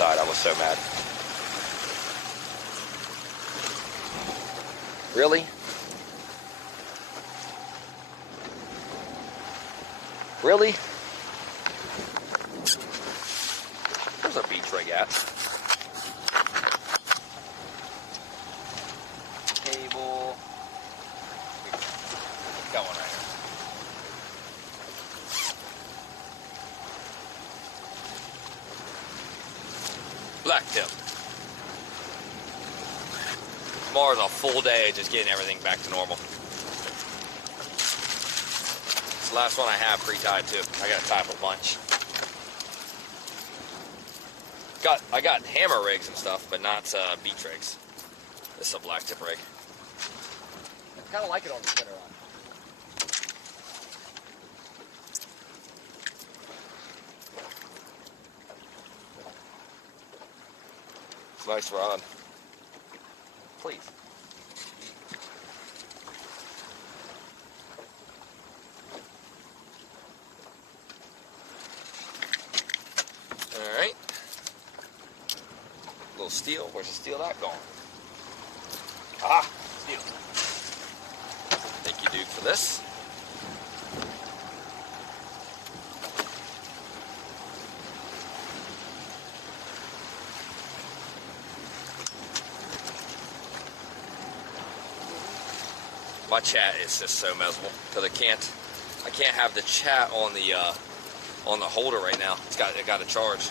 side. I was so mad. Really? Really? Where's our beach rig at? Cable. Got one right here. Black tip. Tomorrow's a full day of just getting everything back to normal. It's the last one I have pre-tied too. I gotta tie up a bunch. I got hammer rigs and stuff, but not beach rigs. This is a black tip rig. I kind of like it on the spinner rod. It's a nice rod. Please. Alright. Little steel. Where's the steel at gone? Ah, steel. Thank you, dude, for this. My chat is just so miserable because I can't have the chat on the holder right now. It got a charge.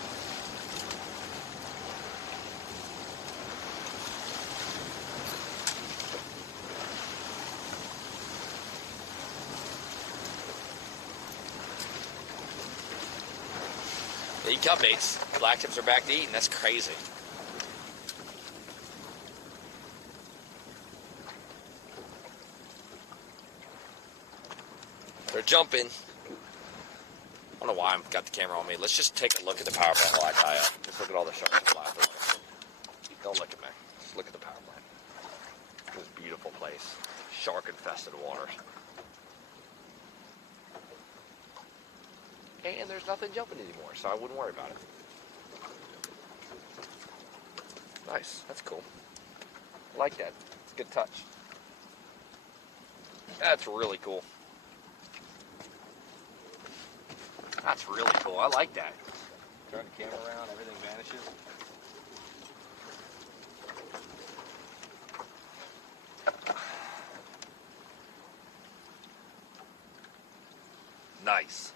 They eat cut baits. Black tips are back to eating. That's crazy. They're jumping. I don't know why I've got the camera on me. Let's just take a look at the power plant while I tie up. Just look at all the sharks flapping. Don't look at me. Just look at the power plant. This beautiful place. Shark-infested waters. And there's nothing jumping anymore, so I wouldn't worry about it. Nice. That's cool. I like that. It's a good touch. That's really cool. That's really cool. I like that. Turn the camera around, everything vanishes. Nice.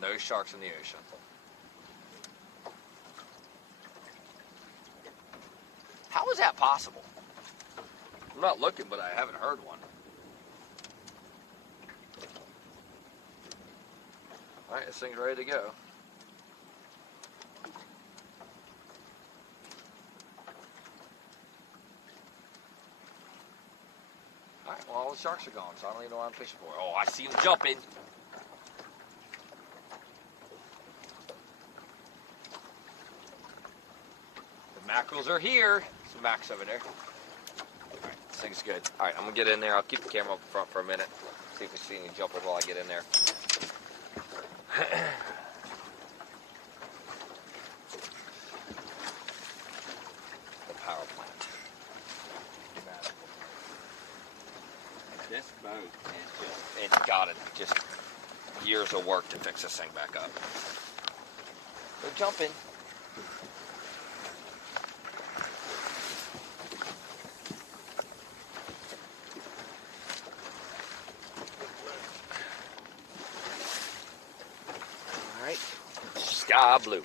No sharks in the ocean. How is that possible? I'm not looking, but I haven't heard one. Alright, this thing's ready to go. Alright, well, all the sharks are gone, so I don't even know what I'm fishing for. Oh, I see them jumping. The mackerels are here. Some macks over there. Alright, this thing's good. Alright, I'm going to get in there. I'll keep the camera up front for a minute. See if we see any jumpers while I get in there. The power plant. This boat is It's got it. Just years of work to fix this thing back up. They're jumping. Alright. Sky blue.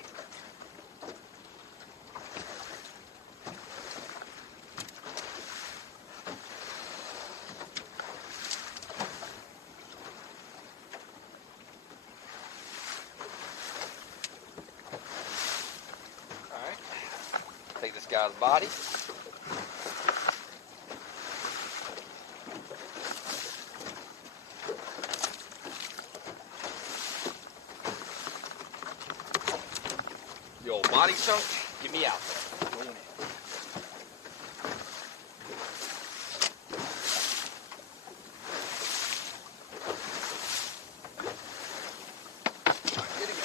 Take this guy's body. The old body chunk, get me out there. Going in. All right, here we go.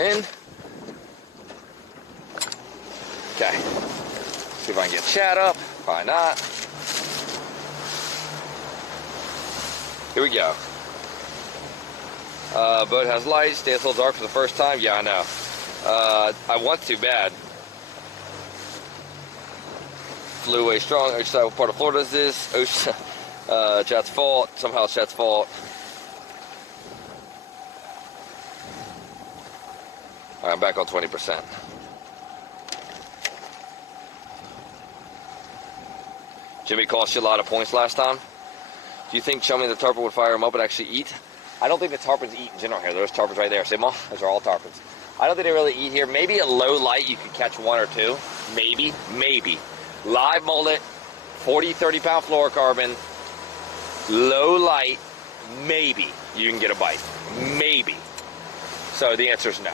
in. Okay. See if I can get Chad up. Probably not. Here we go. Boat has lights. Stays a little dark for the first time. Yeah, I know. I want to bad. Flew away strong. Oceanside, what part of Florida is this? Ocean, Chad's fault. Somehow it's Chad's fault. Alright, I'm back on 20%. Jimmy cost you a lot of points last time. Do you think chumming the tarpon would fire him up and actually eat? I don't think the tarpons eat in general here. There's tarpons right there. See them all? Those are all tarpons. I don't think they really eat here. Maybe at low light you could catch one or two. Maybe. Live mullet, 40, 30 pound fluorocarbon, low light, maybe you can get a bite. Maybe. So the answer is no.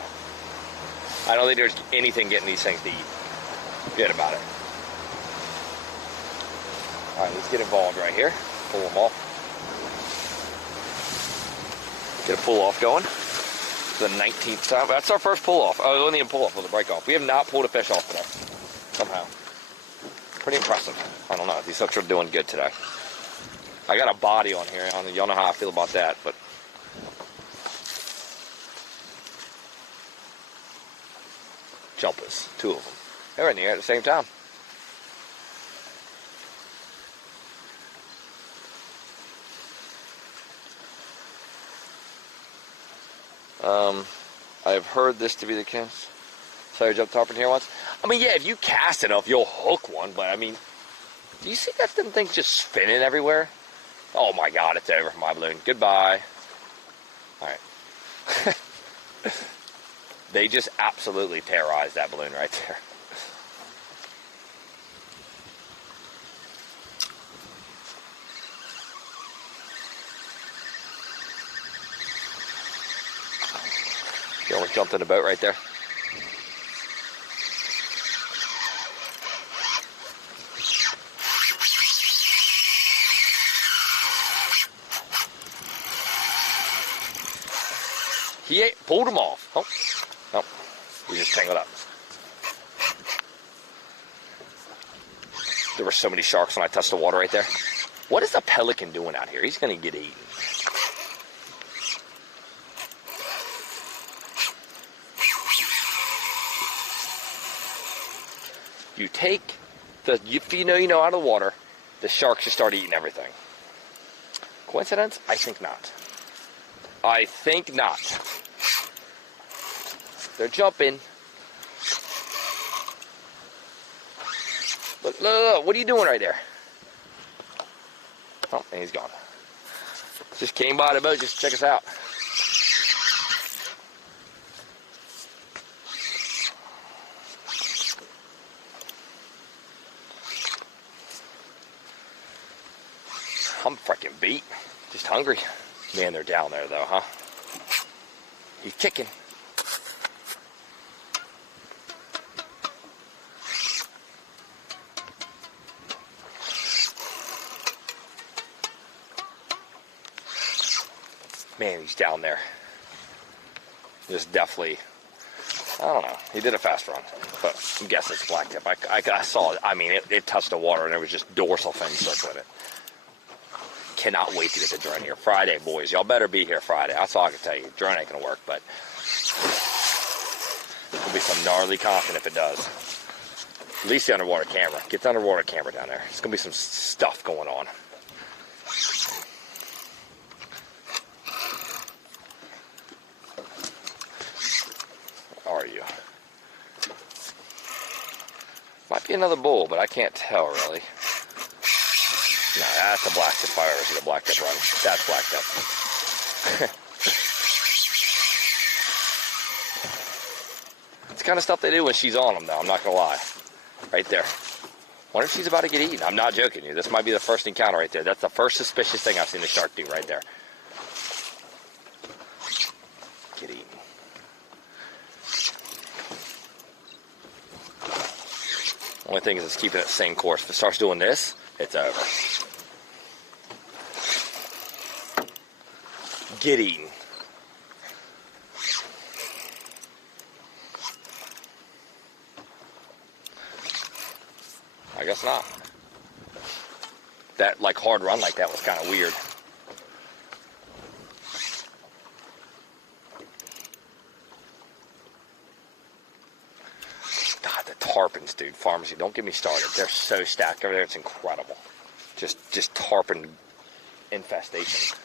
I don't think there's anything getting these things to eat. Forget about it. All right, let's get involved right here. Pull them off. Get a pull off going. The 19th time. That's our first pull off. Oh, it wasn't even pull off, it was a break off. We have not pulled a fish off today. Somehow. Pretty impressive. I don't know. These hooks are doing good today. I got a body on here. Y'all know how I feel about that, but jumpers, 2 of them. They're in the air at the same time. I've heard this to be the case. So I jumped tarpon here once. I mean, yeah, if you cast enough, you'll hook one. But I mean, do you see that thing just spinning everywhere? Oh my God, it's over for my balloon. Goodbye. All right. They just absolutely terrorized that balloon right there. You almost jumped in the boat right there. He pulled him off. Oh, we just tangled up. There were so many sharks when I touched the water right there. What is a pelican doing out here? He's going to get eaten. You take if you know out of the water, the sharks just start eating everything. Coincidence? I think not. I think not. They're jumping. Look, what are you doing right there? Oh, and he's gone. Just came by the boat just to check us out. I'm freaking beat. Just hungry. Man, they're down there though, huh? He's kicking. Man, he's down there. Just definitely, I don't know. He did a fast run, but I'm guessing it's blacktip. I saw it. I mean, it touched the water and there was just dorsal fins circling it. Cannot wait to get the drone here. Friday, boys. Y'all better be here Friday. That's all I can tell you. Drone ain't going to work, but there'll be some gnarly content if it does. At least the underwater camera. Get the underwater camera down there. There's going to be some stuff going on. How are you? Might be another bull, but I can't tell really. No, that's a black tip fire. Is it a black tip run? That's black tip. It's the kind of stuff they do when she's on them, though. I'm not going to lie. Right there. Wonder if she's about to get eaten. I'm not joking you. This might be the first encounter right there. That's the first suspicious thing I've seen a shark do right there. Get eaten. Only thing is it's keeping it the same course. If it starts doing this, it's over. Get eaten. that like hard run like that was kind of weird. God, the tarpons, dude, pharmacy, don't get me started. They're so stacked over there, it's incredible. Just tarpon infestation.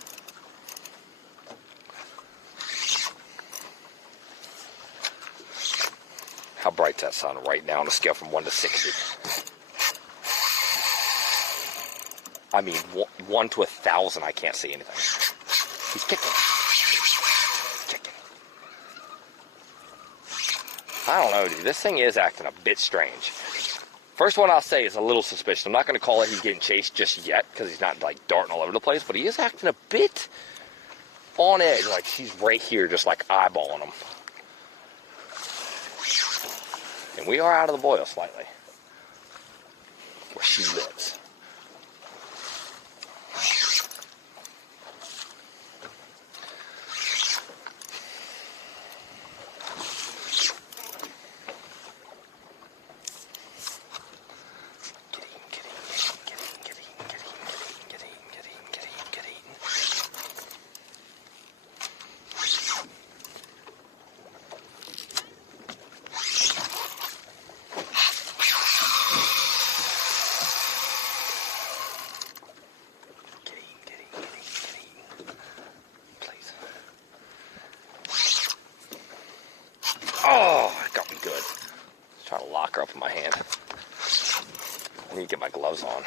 How bright's that sun right now on a scale from 1 to 60? I mean, 1 to 1,000, I can't see anything. He's kicking. Kicking. I don't know, dude. This thing is acting a bit strange. First one I'll say is a little suspicious. I'm not going to call it he's getting chased just yet, because he's not, like, darting all over the place, but he is acting a bit on edge. Like, she's right here just, like, eyeballing him. And we are out of the boil slightly, where she lives. Oh, it got me good. I was trying to lock her up in my hand. I need to get my gloves on.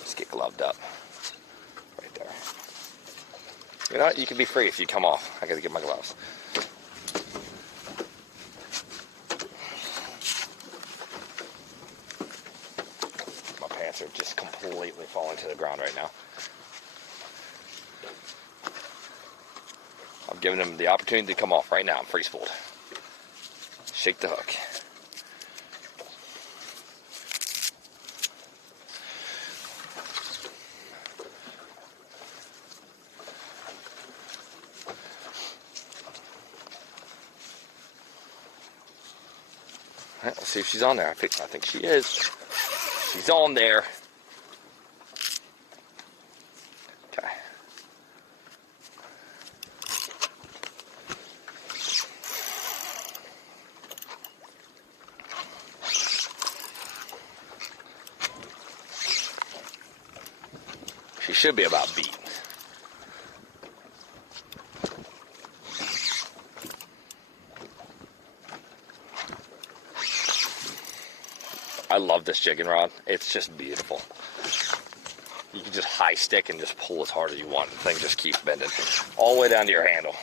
Just get gloved up. Right there. You know what? You can be free if you come off. I gotta get my gloves. My pants are just completely falling to the ground right now. I'm giving them the opportunity to come off right now. I'm free spooled. Shake the hook. All right, let's see if she's on there. I think she is. She's on there. Okay. She should be about beat. I love this jigging rod. It's just beautiful. You can just high stick and just pull as hard as you want. The thing just keeps bending all the way down to your handle.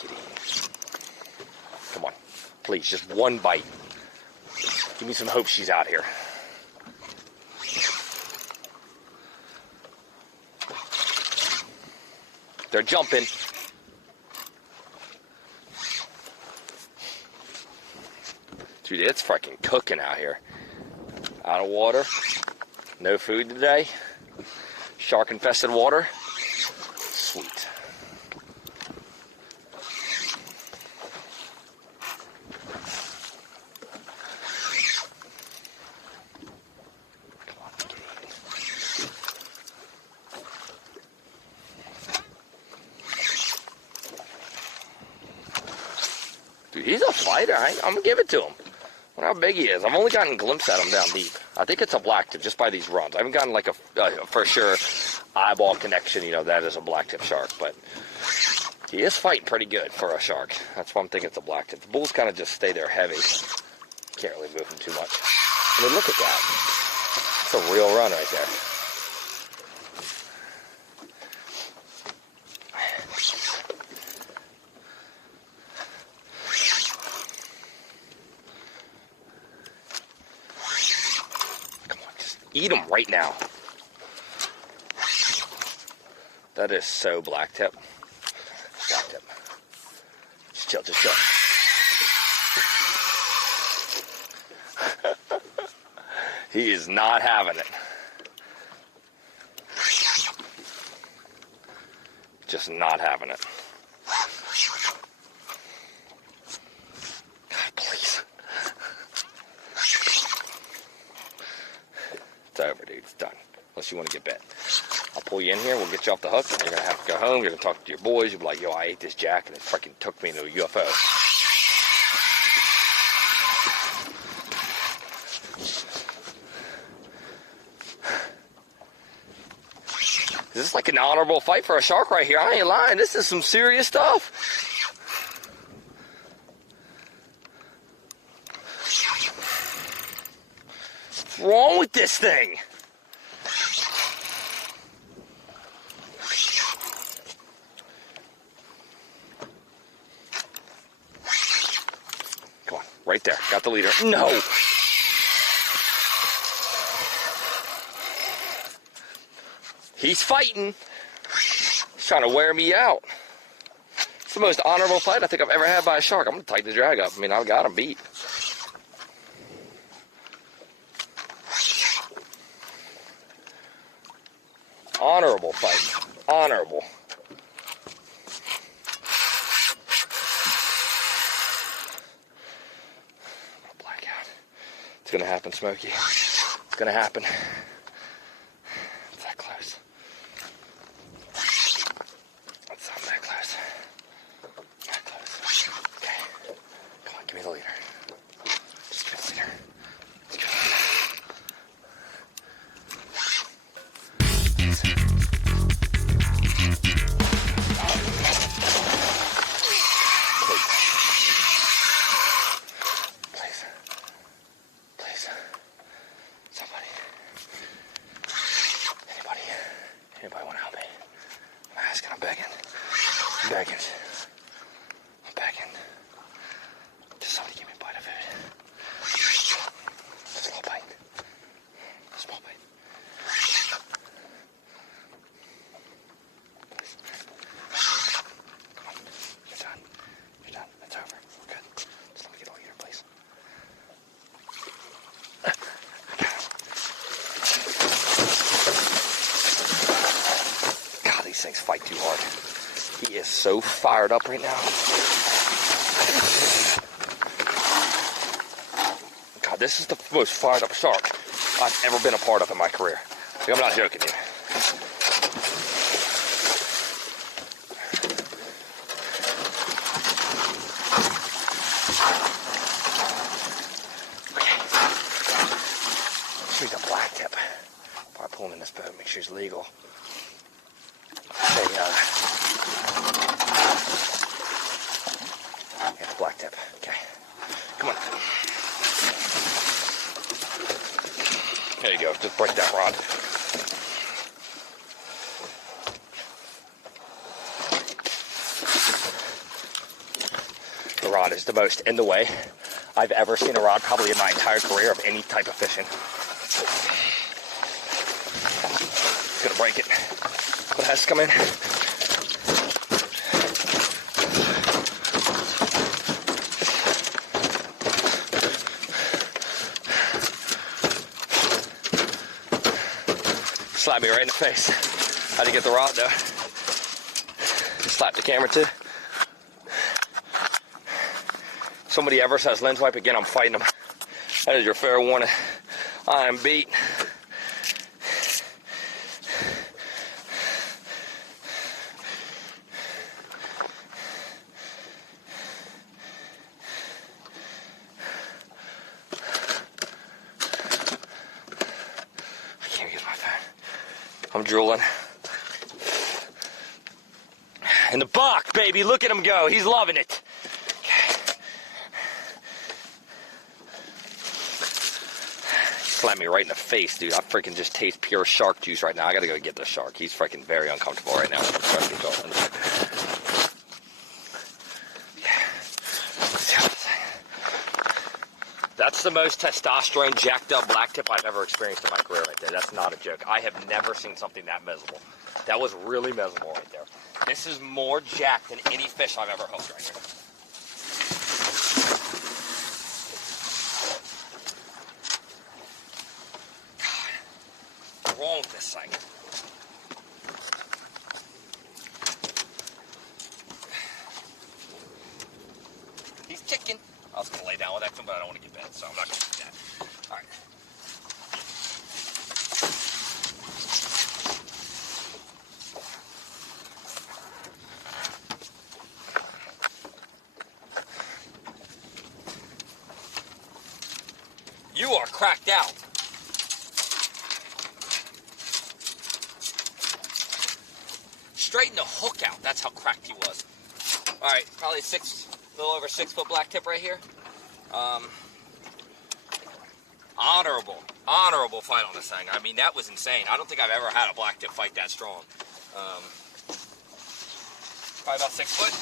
Get in. Come on. Please, just one bite. Give me some hope she's out here. They're jumping. Dude, it's freaking cooking out here. Out of water. No food today. Shark infested water. Sweet. Come on, get in. Dude, he's a fighter. I'm gonna give it to him. I wonder how big he is. I've only gotten a glimpse at him down deep. I think it's a blacktip just by these runs. I haven't gotten like a for sure eyeball connection. You know, that is a blacktip shark, but he is fighting pretty good for a shark. That's why I'm thinking it's a blacktip. The bulls kind of just stay there heavy. Can't really move him too much. I mean, look at that. It's a real run right there. Eat them right now. That is so blacktip. Blacktip. Just chill, just chill. He is not having it. Just not having it. God, please. over, dude. It's done. Unless you want to get bit. I'll pull you in here. We'll get you off the hook. You're going to have to go home. You're going to talk to your boys. You'll be like, yo, I ate this jack and it freaking took me into a UFO. This is like an honorable fight for a shark right here. I ain't lying. This is some serious stuff. What's wrong with this thing? Come on, right there. Got the leader. No. He's fighting. He's trying to wear me out. It's the most honorable fight I think I've ever had by a shark. I'm going to tighten the drag up. I mean, I've got him beat. Honorable fight. Honorable. I'm going to black out. It's going to happen, Smokey. It's going to happen. It's that close. It's not that close. That close. Okay. Come on, give me the leader. Just give me the leader. Let's go. Please. Please. Somebody. Anybody want to help me? I'm asking, I'm begging. I'm begging. I'm begging. Just somebody give me a bite of it. Just a little bite. A small bite. Please. Come on. You're done. You're done. It's over. We're good. Just let me get a leader, please. God, these things fight too hard. He is so fired up right now. God, this is the most fired up shark I've ever been a part of in my career. I'm not joking you. He's a black tip. If I pull him in this boat, make sure he's legal. Yeah, black tip. Okay. Come on. There you go. Just break that rod. The rod is the most in the way I've ever seen a rod, probably in my entire career of any type of fishing. It's gonna break it. But it has to come in. Slap me right in the face. Had to get the rod though. Slap the camera too. Somebody ever says lens wipe again, I'm fighting them. That is your fair warning. I am beat. I can't use my phone. I'm drooling. And the buck, baby, look at him go. He's loving it. Slap me right in the face, dude. I freaking just taste pure shark juice right now. I gotta go get the shark. He's freaking very uncomfortable right now. That's the most testosterone jacked up black tip I've ever experienced in my career right there. That's not a joke. I have never seen something that miserable. That was really miserable right there. This is more jacked than any fish I've ever hooked right here. What's wrong with this thing? He's kicking. I was going to lay down with that one, but I don't want to get bit, so I'm not going to do that. All right. cracked out. Straighten the hook out. That's how cracked he was. All right, probably a little over 6 foot black tip right here. Honorable fight on this thing. I mean, that was insane. I don't think I've ever had a black tip fight that strong. Probably about 6 foot.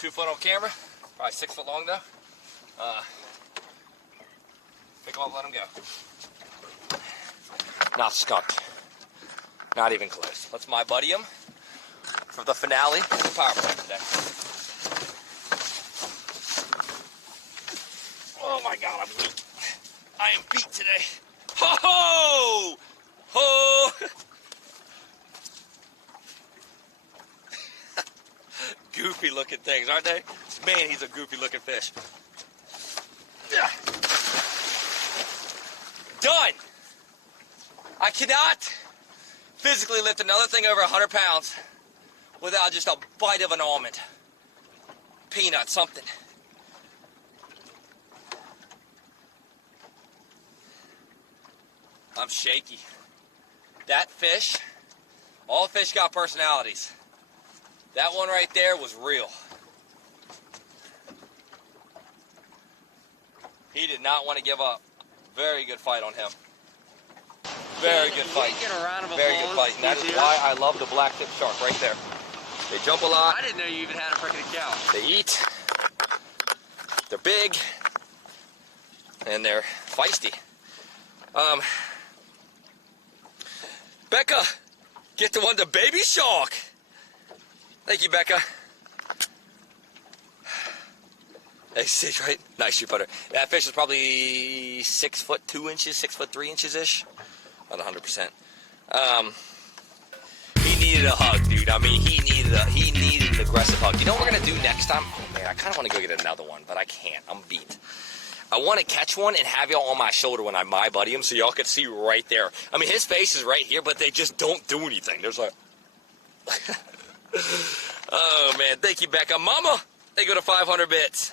2 foot on camera. Probably 6 foot long though. Think I'll let him go. Not skunked. Not even close. Let's my buddy him for the finale of the power play today. Oh my God, I'm weak. I am beat today. Ho ho! Ho! Goofy looking things, aren't they? Man, he's a goofy looking fish. Done! I cannot physically lift another thing over 100 pounds without just a bite of an almond. Peanut, something. I'm shaky. That fish, all fish got personalities. That one right there was real. He did not want to give up. Very good fight on him. Very good fight. Very good fight. And that is why I love the black tip shark right there. They jump a lot. I didn't know you even had a freaking cow. They eat. They're big. And they're feisty. Becca, get the baby shark. Thank you, Becca. Hey, see, right? Nice shoe putter. That fish is probably 6 foot 2 inches, 6 foot 3 inches ish. Not 100%. He needed a hug, dude. I mean, he needed an aggressive hug. You know what we're gonna do next time? Oh man, I kind of want to go get another one, but I can't. I'm beat. I want to catch one and have y'all on my shoulder when I my buddy him, so y'all can see right there. I mean, his face is right here, but they just don't do anything. There's like, oh man, thank you, Becca. Mama, they go to 500 bits.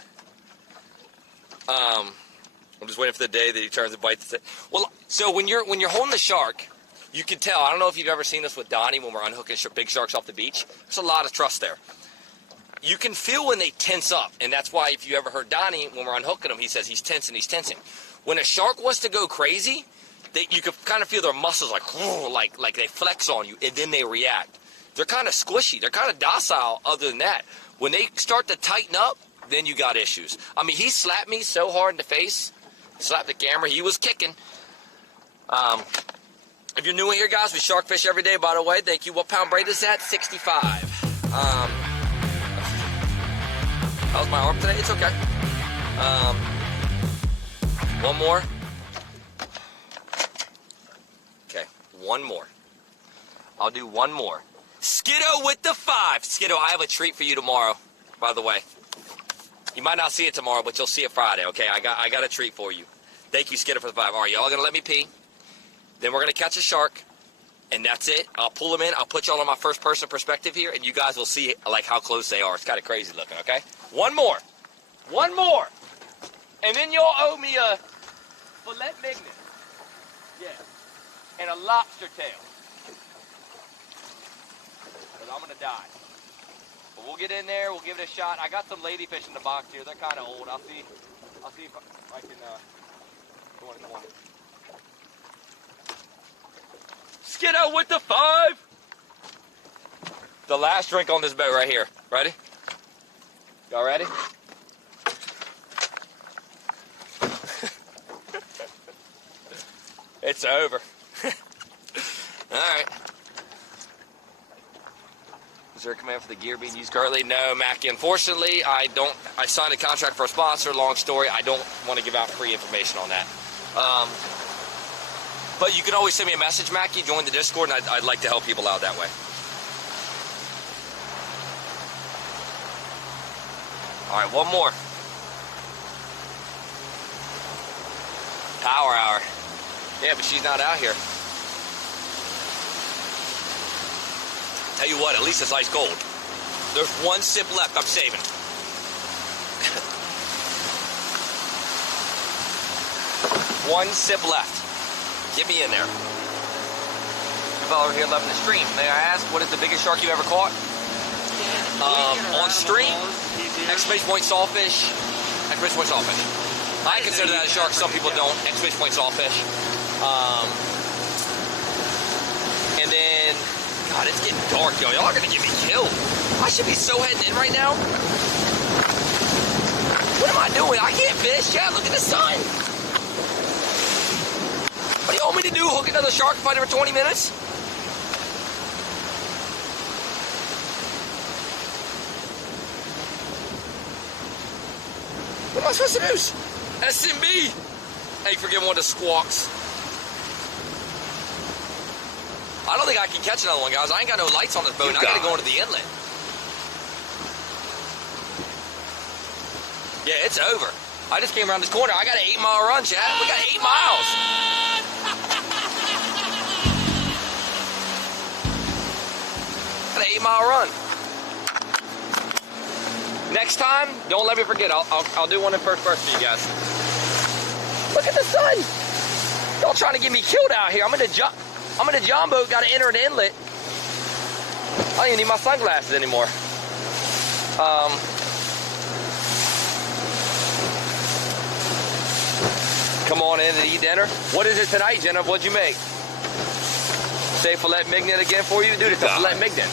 I'm just waiting for the day that he turns and bites it. Well, so when you're holding the shark, you can tell. I don't know if you've ever seen this with Donnie when we're unhooking big sharks off the beach. There's a lot of trust there. You can feel when they tense up, and that's why if you ever heard Donnie when we're unhooking him, he says he's tensing, he's tensing. When a shark wants to go crazy, you can kind of feel their muscles like they flex on you, and then they react. They're kind of squishy. They're kind of docile other than that. When they start to tighten up, then you got issues. I mean, he slapped me so hard in the face, slapped the camera, he was kicking. If you're new here, guys, we shark fish every day, by the way. Thank you. What pound braid is that? 65. That was my arm today. It's okay. One more. Okay, one more. I'll do one more. Skiddo with the 5. Skiddo, I have a treat for you tomorrow, by the way. You might not see it tomorrow, but you'll see it Friday, okay? I got a treat for you. Thank you, Skiddo, for the 5. All right, y'all gonna let me pee. Then we're gonna catch a shark, and that's it. I'll pull them in. I'll put y'all on my first-person perspective here, and you guys will see like how close they are. It's kind of crazy looking, okay? One more. One more. And then you'll owe me a fillet mignon. Yeah. And a lobster tail. Because I'm gonna die. But we'll get in there. We'll give it a shot. I got some ladyfish in the box here. They're kind of old. I'll see if I can go in one. Skiddo with the 5. The last drink on this boat right here. Ready? Y'all ready? It's over. All right. Is there a command for the gear being used currently? No, Mackie. Unfortunately, I signed a contract for a sponsor. Long story. I don't want to give out free information on that. But you can always send me a message, Mackie. Join the Discord, and I'd like to help people out that way. All right, one more. Power hour. Yeah, but she's not out here. Tell you what, at least it's ice cold. There's one sip left I'm saving. One sip left. Get me in there. Fellow over here loving the stream. May I ask, what is the biggest shark you ever caught? On stream, exclamation point sawfish. Exclamation point sawfish. I consider that a shark. Some people don't. Exclamation point sawfish. And then, God, it's getting dark, yo. Y'all are gonna get me killed. I should be so heading in right now. What am I doing? I can't fish. Yeah, look at the sun. What do you want me to do? Hook another shark and fight it for 20 minutes? What am I supposed to do? SMB! Hey, forget one of the squawks. I don't think I can catch another one, guys. I ain't got no lights on this boat. I gotta go into the inlet. Yeah, it's over. I just came around this corner. I got an 8-mile run, Chad. We got 8 miles. Got an 8-mile run. Next time, don't let me forget. I'll do one in first person for you guys. Look at the sun. Y'all trying to get me killed out here. I'm in a John boat. Got to enter an inlet. I don't even need my sunglasses anymore. Come on in and eat dinner. What is it tonight, Jenna? What'd you make? Say filet mignon again for you? Dude, it's a filet mignon.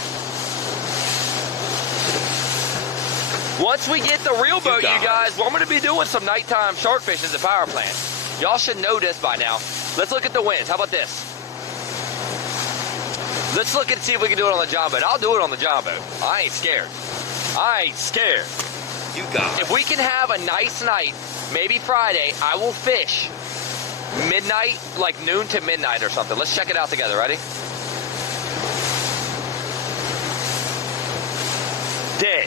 Once we get the real boat, you guys, we're going to be doing some nighttime shark fishing at the power plant. Y'all should know this by now. Let's look at the winds. How about this? Let's look and see if we can do it on the John boat. I'll do it on the John boat. I ain't scared. I ain't scared. You got it. If we can have a nice night, maybe Friday, I will fish midnight, like noon to midnight or something. Let's check it out together. Ready? Dead.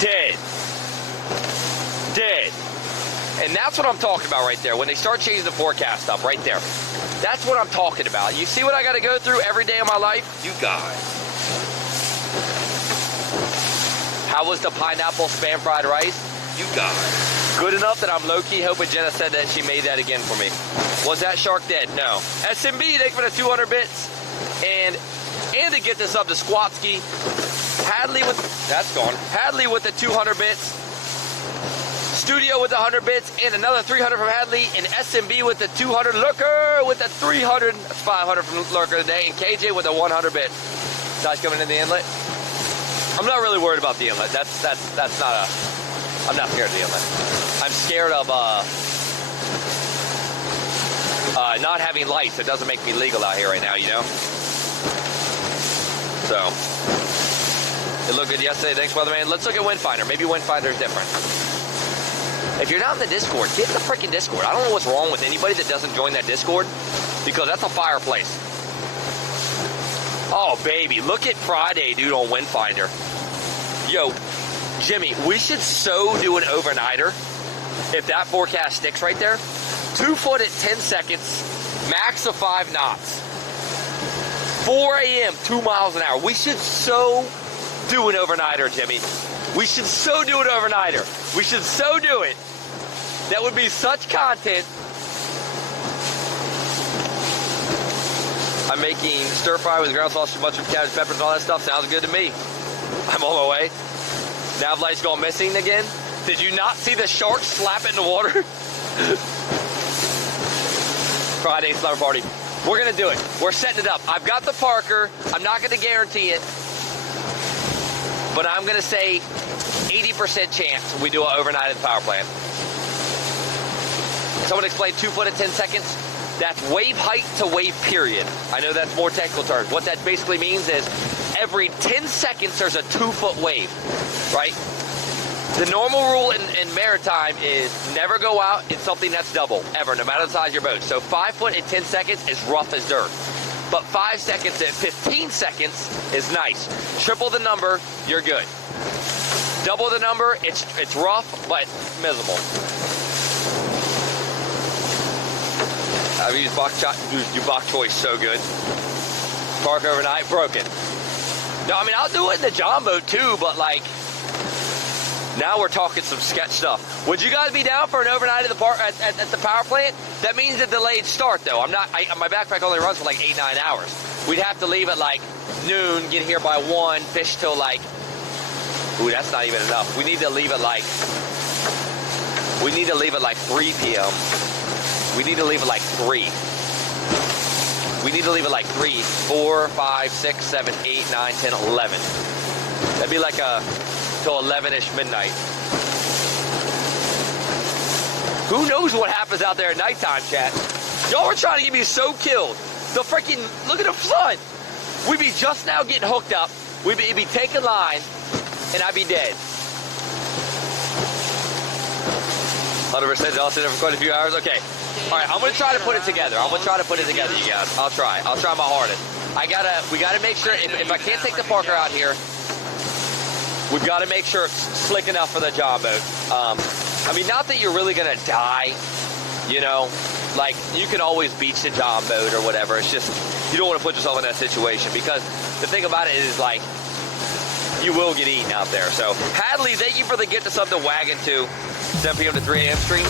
Dead. Dead. And that's what I'm talking about right there. When they start changing the forecast up right there. That's what I'm talking about. You see what I got to go through every day of my life? You guys. How was the pineapple spam fried rice? You guys. Good enough that I'm low-key hoping Jenna said that she made that again for me. Was that shark dead? No. SMB, thanks for the 200 bits. And to get this up to Squatsky, Hadley with, that's gone. Hadley with the 200 bits. Studio with the 100 bits. And another 300 from Hadley. And SMB with the 200. Lurker with the 300. That's 500 from Lurker today. And KJ with the 100 bits. Guys coming in the inlet. I'm not really worried about the inlet. That's not a, I'm not scared of the inlet. I'm scared of not having lights. It doesn't make me legal out here right now, you know? So, it looked good yesterday. Thanks, weatherman. Let's look at Windfinder. Maybe Windfinder's different. If you're not in the Discord, get in the freaking Discord. I don't know what's wrong with anybody that doesn't join that Discord, because that's a fireplace. Oh, baby, look at Friday, dude, on Windfinder. Yo, Jimmy, we should so do an overnighter if that forecast sticks right there. 2 foot at 10 seconds, max of 5 knots. 4 a.m., 2 miles an hour. We should so do an overnighter, Jimmy. We should so do an overnighter. We should so do it. That would be such content. I'm making stir fry with ground sausage, mushroom, cabbage, peppers, and all that stuff. Sounds good to me. I'm on my way. Nav light's gone missing again. Did you not see the shark slap it in the water? Friday slumber party. We're gonna do it. We're setting it up. I've got the Parker. I'm not gonna guarantee it, but I'm gonna say 80% chance we do an overnight at the power plant. Someone explained 2 foot at 10 seconds. That's wave height to wave period. I know that's more technical terms. What that basically means is every 10 seconds there's a 2 foot wave, right? The normal rule in maritime is never go out in something that's double, ever, no matter the size of your boat. So 5 foot at 10 seconds is rough as dirt. But 5 seconds at 15 seconds is nice. Triple the number, you're good. Double the number, it's rough, but miserable. I've used bok choy so good. Park overnight, broken. No, I mean, I'll do it in the John boat too, but like, Now we're talking some sketch stuff. Would you guys be down for an overnight at the power plant? That means a delayed start, though. My backpack only runs for like 8-9 hours. We'd have to leave at like noon, get here by 1, fish till like, ooh, that's not even enough. We need to leave at like 3 p.m. We need to leave at like 3. We need to leave at like 3, 4, 5, 6, 7, 8, 9, 10, 11. That'd be like till 11-ish midnight. Who knows what happens out there at nighttime, chat? Y'all were trying to get me so killed. The freaking, look at the sun. We'd be just now getting hooked up. We'd be taking line, and I'd be dead. 100% I'll sit there for quite a few hours. Okay. All right, I'm gonna try to put it together. I'm gonna try to put it together, you guys. I'll try my hardest. We gotta make sure, if I can't take the Parker out here, we've got to make sure it's slick enough for the John boat. I mean, not that you're really gonna die, you know, like you can always beach the John boat or whatever. It's just, you don't want to put yourself in that situation, because the thing about it is, like, you will get eaten out there. So, Hadley, thank you for the Get to Something Wagon too. 7 p.m. to 3 a.m. stream.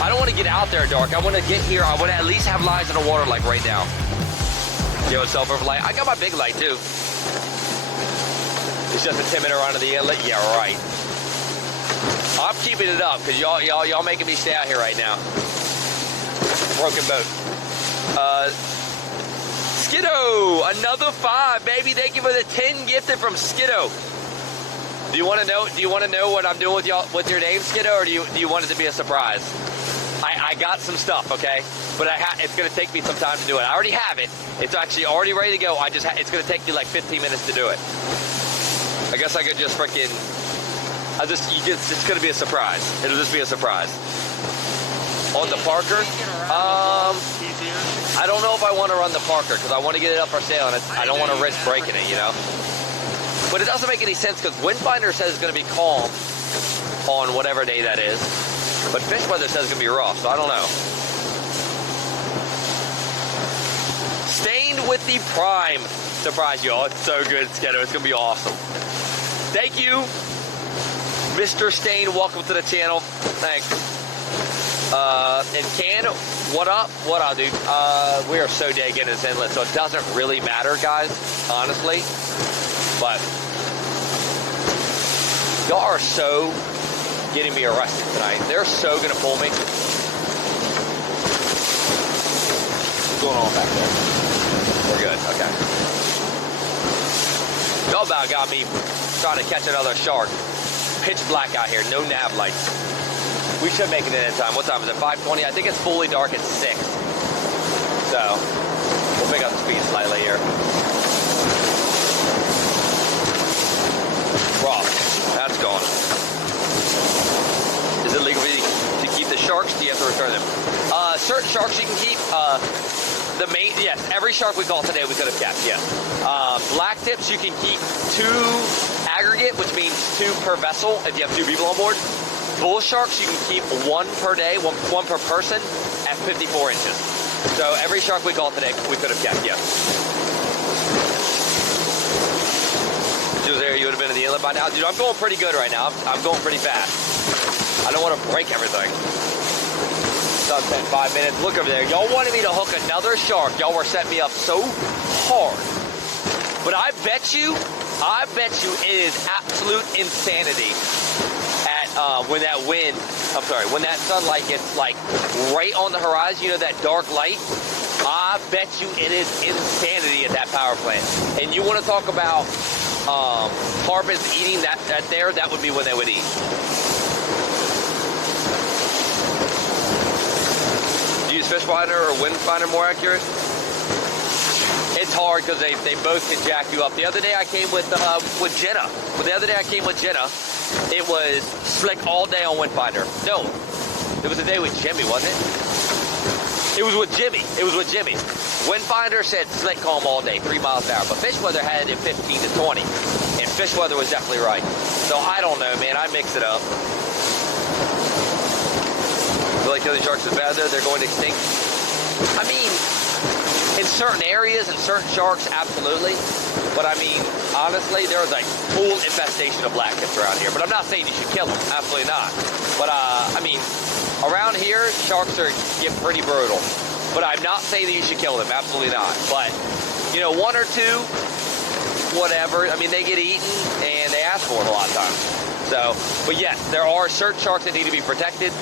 I don't want to get out there dark. I want to get here. I want to at least have lines in the water like right now. Yo, self-over light. I got my big light too. It's just a 10-minute run to the inlet. Yeah, right. I'm keeping it up because y'all making me stay out here right now. Broken boat. Skiddo, another 5, baby. Thank you for the 10 gifted from Skiddo. Do you want to know? Do you want to know what I'm doing with y'all with your name, Skiddo, or do you want it to be a surprise? I got some stuff, okay, but it's gonna take me some time to do it. I already have it. It's actually already ready to go. It's gonna take me like 15 minutes to do it. I guess I could just freaking. It's gonna be a surprise. It'll just be a surprise. On the Parker, I don't know if I want to run the Parker because I want to get it up for sale, and I don't want to risk breaking it, you know. But it doesn't make any sense because Windfinder says it's going to be calm on whatever day that is. But Fish Weather says it's going to be rough, so I don't know. Stained with the Prime. Surprise you all. It's so good, Skiddo. It's going to be awesome. Thank you, Mr. Stain. Welcome to the channel. Thanks. And Can, what up? What up, dude? We are so dead getting this inlet, so it doesn't really matter, guys, honestly. But y'all are so getting me arrested tonight. They're so gonna pull me. What's going on back there? We're good, okay. Y'all about got me trying to catch another shark. Pitch black out here, no nav lights. We should make it in time. What time is it? 5:20? I think it's fully dark at 6. So, we'll pick up the speed slightly here. Rough. That's gone. Is it legal to keep the sharks? Do you have to return them? Certain sharks you can keep. Yes, every shark we caught today we could have kept, yes. Black tips you can keep 2 aggregate, which means 2 per vessel if you have 2 people on board. Bull sharks you can keep 1 per day, one per person at 54 inches. So every shark we caught today we could have kept, yes. If you was there, you would have been in the inlet by now. Dude, I'm going pretty good right now. I'm going pretty fast. I don't want to break everything. Sunset 5 minutes. Look over there. Y'all wanted me to hook another shark. Y'all were setting me up so hard. But I bet you it is absolute insanity at when that sunlight gets like right on the horizon, you know, that dark light. I bet you it is insanity at that power plant. And you want to talk about carpets eating that there, that would be when they would eat. Do you use Fishfinder or Windfinder more accurate? It's hard because they both can jack you up. The other day I came with Jenna. It was slick all day on Windfinder. No, it was a day with Jimmy, wasn't it? It was with Jimmy. Windfinder said slick calm all day, 3 miles an hour. But Fish Weather had it at 15 to 20. And Fish Weather was definitely right. So I don't know, man. I mix it up. I feel like killing sharks is bad, though. They're going extinct. I mean, in certain areas and certain sharks, absolutely. But I mean, honestly, there's a full infestation of black tips around here. But I'm not saying you should kill them. Absolutely not. But I mean, around here, sharks get pretty brutal. But I'm not saying that you should kill them. Absolutely not. But, you know, one or two, whatever. I mean, they get eaten and they ask for it a lot of times. So, but yes, there are certain sharks that need to be protected.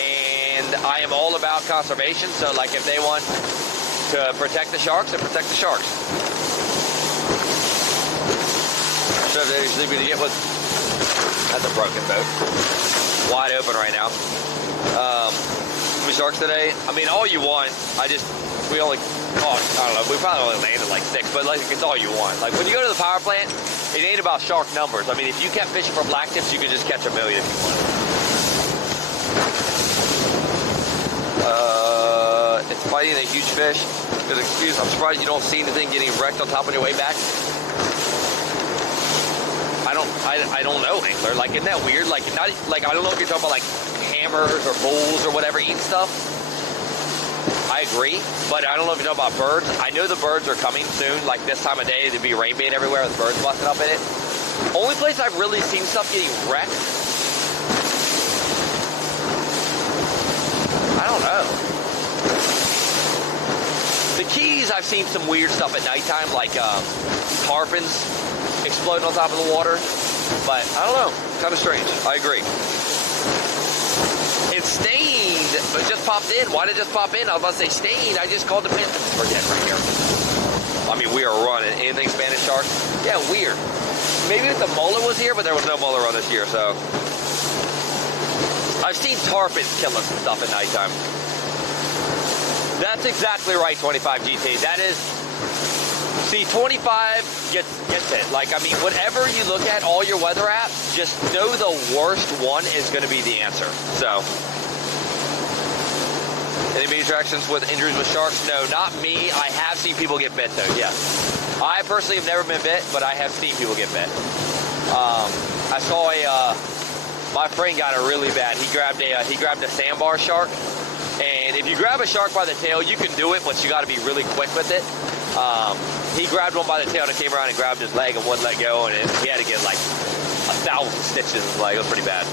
And I am all about conservation. So, like, if they want to protect the sharks, then protect the sharks. So they're sleeping to get with. That's a broken boat. Wide open right now. Sharks today. I mean, all you want. We only caught, I don't know, we probably only landed like 6, but like it's all you want. Like when you go to the power plant, it ain't about shark numbers. I mean, if you kept fishing for black tips, you could just catch a million if you want. It's fighting a huge fish. Good excuse. I'm surprised you don't see anything getting wrecked on top of your way back. I don't know, Angler. Like, isn't that weird? Like, not like I don't know if you're talking about like hammers or bulls or whatever eating stuff. I agree, but I don't know if you're talking about birds. I know the birds are coming soon. Like this time of day, there'd be rain bait everywhere with birds busting up in it. Only place I've really seen stuff getting wrecked, I don't know. The Keys, I've seen some weird stuff at nighttime, like tarpons exploding on top of the water. But I don't know, kind of strange. I agree. It's stained, but it just popped in. Why did it just pop in? I was about to say stained. I just called the pin. We're dead right here. I mean, we are running. Anything Spanish shark? Yeah, weird. Maybe if the mullet was here, but there was no mullet run this year, so. I've seen tarpons killing some stuff at nighttime. That's exactly right, 25 GT. That is. See, 25 gets it. Like, I mean, whatever you look at, all your weather apps, just know the worst one is going to be the answer. So, any main attractions with injuries with sharks? No, not me. I have seen people get bit, though, yes. I personally have never been bit, but I have seen people get bit. I saw my friend got it really bad. He grabbed a sandbar shark. And if you grab a shark by the tail, you can do it, but you got to be really quick with it. He grabbed one by the tail and came around and grabbed his leg and wouldn't let go, and he had to get like 1,000 stitches in his leg. It was pretty bad.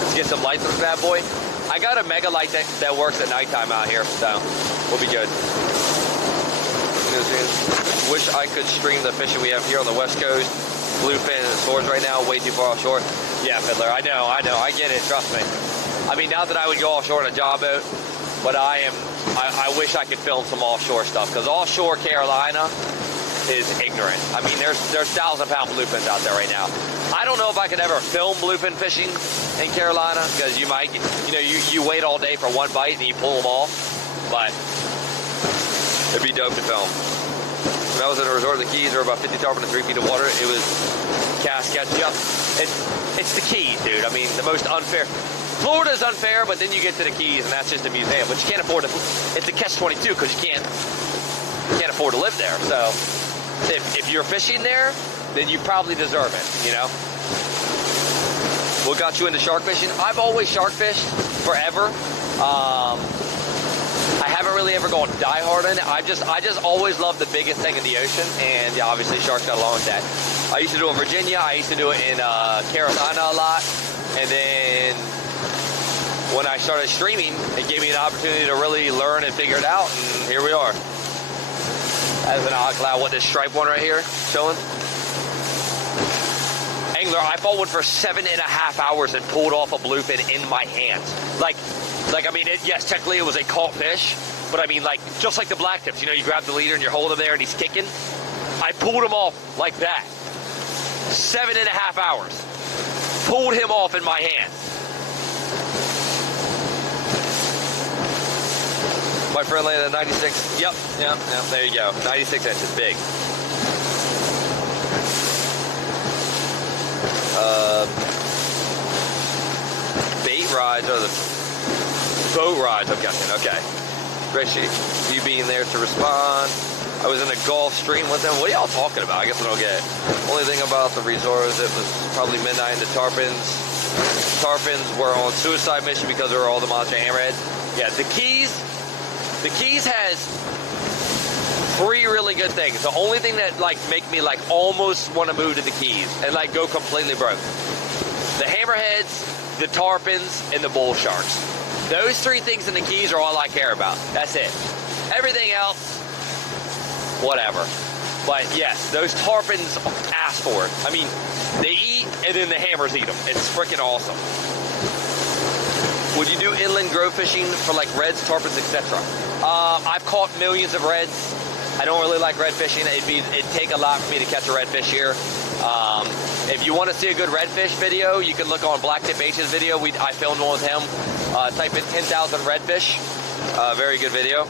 Let's get some lights on this bad boy. I got a mega light that works at nighttime out here, so we'll be good. Wish I could stream the fishing we have here on the West Coast. Bluefin and swords right now, way too far offshore. Yeah, Fiddler, I know, I get it, trust me. I mean, not that I would go offshore in a job boat, but I wish I could film some offshore stuff, because offshore Carolina is ignorant. I mean, there's 1,000-pound bluefins out there right now. I don't know if I could ever film bluefin fishing in Carolina, because you might, you wait all day for one bite and you pull them off, but it'd be dope to film. When I was at a resort in the Keys, there were about 50 tarpon and 3 feet of water. It was cast catch up. It's the Keys, dude. I mean, the most unfair. Florida's unfair, but then you get to the Keys, and that's just a museum. But you can't afford to. It's a catch-22 because you can't afford to live there. So if you're fishing there, then you probably deserve it. You know. What got you into shark fishing? I've always shark fished forever. I haven't really ever gone die-hard in it. I just always loved the biggest thing in the ocean, and yeah, obviously sharks got along with that. I used to do it in Virginia. I used to do it in Carolina a lot, and then when I started streaming, it gave me an opportunity to really learn and figure it out, and here we are. As an odd cloud, what, this striped one right here showing? Angler, I fought one for 7.5 hours and pulled off a bluefin in my hands. Like I mean, yes, technically it was a caught fish, but I mean, like, just like the black tips, you grab the leader and you're holding him there and he's kicking. I pulled him off like that. 7.5 hours. Pulled him off in my hands. My friend landed at 96. Yep, there you go. 96 inches, big. Bait rides are the boat rides, I'm guessing. Okay. Appreciate you being there to respond. I was in a Gulf Stream with them. What are y'all talking about? I guess I don't get it. Only thing about the resort is it was probably midnight, and the tarpons were on suicide mission because there were all the monster hammerheads. Yeah, the Keys, The Keys has 3 really good things. The only thing that like make me like almost want to move to the Keys and like go completely broke: the hammerheads, the tarpons, and the bull sharks. Those 3 things in the Keys are all I care about. That's it. Everything else, whatever. But yes, those tarpons ask for it. I mean, they eat and then the hammers eat them. It's freaking awesome. Would you do inland grove fishing for like reds, tarpons, etc.? I've caught millions of reds. I don't really like red fishing. It'd take a lot for me to catch a redfish here. If you want to see a good redfish video, you can look on Blacktip H's video. I filmed one with him. Type in 10,000 redfish. Very good video.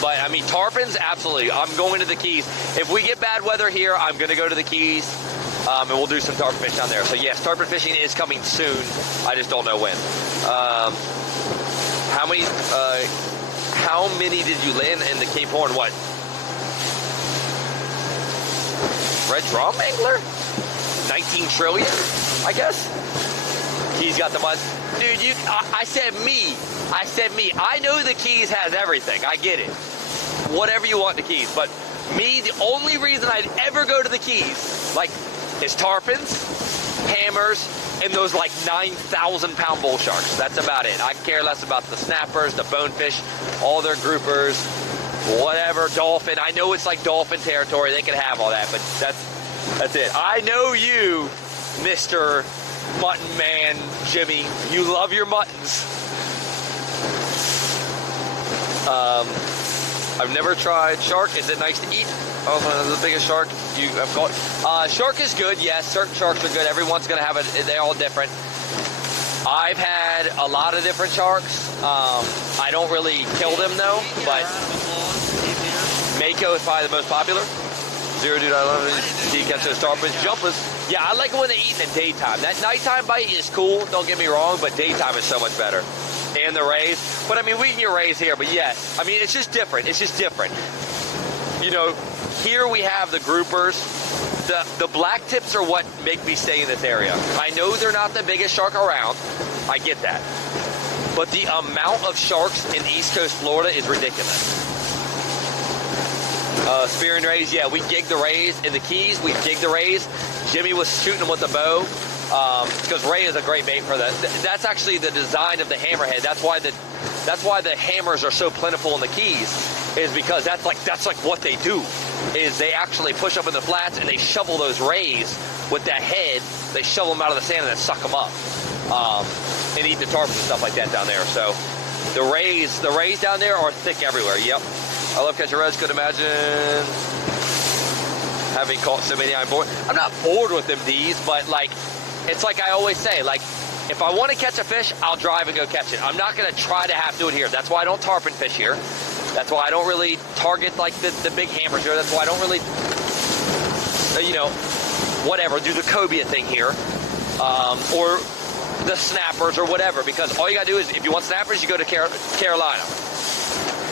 But I mean, tarpons, absolutely. I'm going to the Keys. If we get bad weather here, I'm going to go to the Keys, and we'll do some tarpon fish down there. So yes, tarpon fishing is coming soon. I just don't know when. How many did you land in the Cape Horn? What? Red drum angler? 19 trillion, I guess. Keys got the mud. Dude, I said me. I know the Keys has everything. I get it. Whatever you want the Keys. But me, the only reason I'd ever go to the Keys, like, is tarpons, hammers, and those like 9,000 pound bull sharks. That's about it. I care less about the snappers, the bonefish, all their groupers, whatever, dolphin. I know it's like dolphin territory. They can have all that, but that's it. I know you, Mr. Mutton Man Jimmy. You love your muttons. I've never tried shark. Is it nice to eat? Oh, the biggest shark you have caught. Shark is good, yes. Certain sharks are good. Everyone's going to have it. They're all different. I've had a lot of different sharks. I don't really kill them though, but Mako is probably the most popular. Zero, dude, I love it. You catch those tarpons, jumpers. Yeah, I like it when they eat in the daytime. That nighttime bite is cool, don't get me wrong, but daytime is so much better. And the rays. But I mean, we can get rays here, but yes. I mean, it's just different. It's just different. You know, here we have the groupers. The black tips are what make me stay in this area. I know they're not the biggest shark around. I get that. But the amount of sharks in East Coast Florida is ridiculous. Spearing rays, yeah, we gigged the rays in the Keys. We gigged the rays. Jimmy was shooting them with the bow because ray is a great bait for that. That's actually the design of the hammerhead. That's why the hammers are so plentiful in the Keys, is because that's like what they do. Is they actually push up in the flats and they shovel those rays with that head. They shovel them out of the sand and then suck them up and eat the tarpons and stuff like that down there. So the rays down there are thick everywhere. Yep. I love catching reds. Could imagine having caught so many. I'm bored. I'm not bored with them, D's, but like, it's like I always say, like, if I want to catch a fish, I'll drive and go catch it. I'm not going to try to have to do it here. That's why I don't tarpon fish here. That's why I don't really target like the big hammers here. That's why I don't really, you know, whatever, do the cobia thing here, or the snappers or whatever. Because all you got to do is, if you want snappers, you go to Carolina.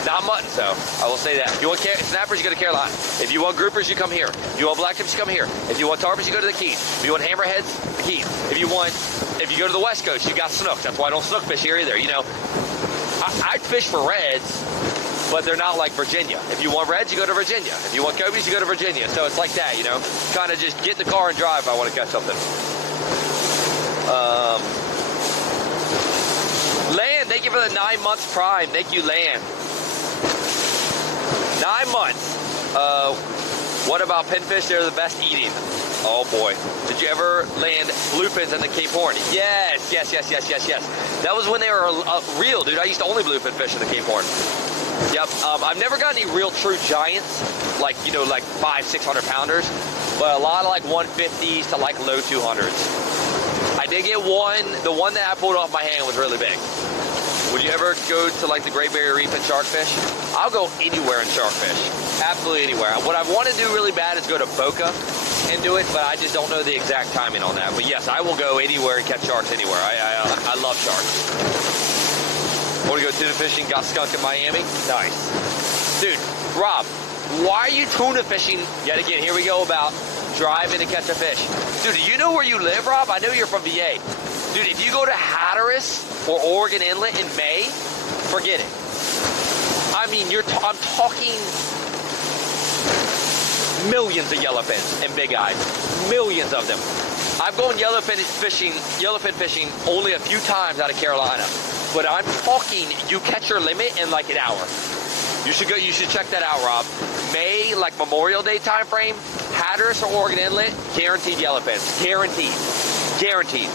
Not muttons, though. I will say that. If you want snappers, you go to Carolina. If you want groupers, you come here. If you want black tips, you come here. If you want tarpons, you go to the Keys. If you want hammerheads, the Keys. If you go to the West Coast, you got snooks. That's why I don't snook fish here either. You know, I'd fish for reds, but they're not like Virginia. If you want reds, you go to Virginia. If you want cobies, you go to Virginia. So it's like that, you know. Kind of just get in the car and drive if I want to catch something. Land, thank you for the 9 months prime. Thank you, Land. 9 months. What about pinfish? They're the best eating. Oh boy. Did you ever land bluefins in the Cape Horn? Yes. That was when they were real, dude. I used to only bluefin fish in the Cape Horn. Yep. I've never got any real true giants, like, you know, like 500-600 pounders, but a lot of like 150s to like low 200s. I did get one. The one that I pulled off my hand was really big. Would you ever go to like the Great Barrier Reef and sharkfish? I'll go anywhere in sharkfish. Absolutely anywhere. What I want to do really bad is go to Boca and do it, but I just don't know the exact timing on that. But yes, I will go anywhere and catch sharks anywhere. I love sharks. Want to go tuna fishing? Got skunk in Miami? Nice. Dude, Rob, why are you tuna fishing? Yet again, here we go about driving to catch a fish. Dude, do you know where you live, Rob? I know you're from VA. Dude, if you go to Hatteras or Oregon Inlet in May, forget it. I mean, I'm talking millions of yellowfins and big eyes. Millions of them. I've gone yellowfin fishing only a few times out of Carolina. But I'm talking, you catch your limit in like an hour. You should check that out, Rob. May, like Memorial Day time frame, Hatteras or Oregon Inlet, guaranteed yellowfins. Guaranteed. Guaranteed.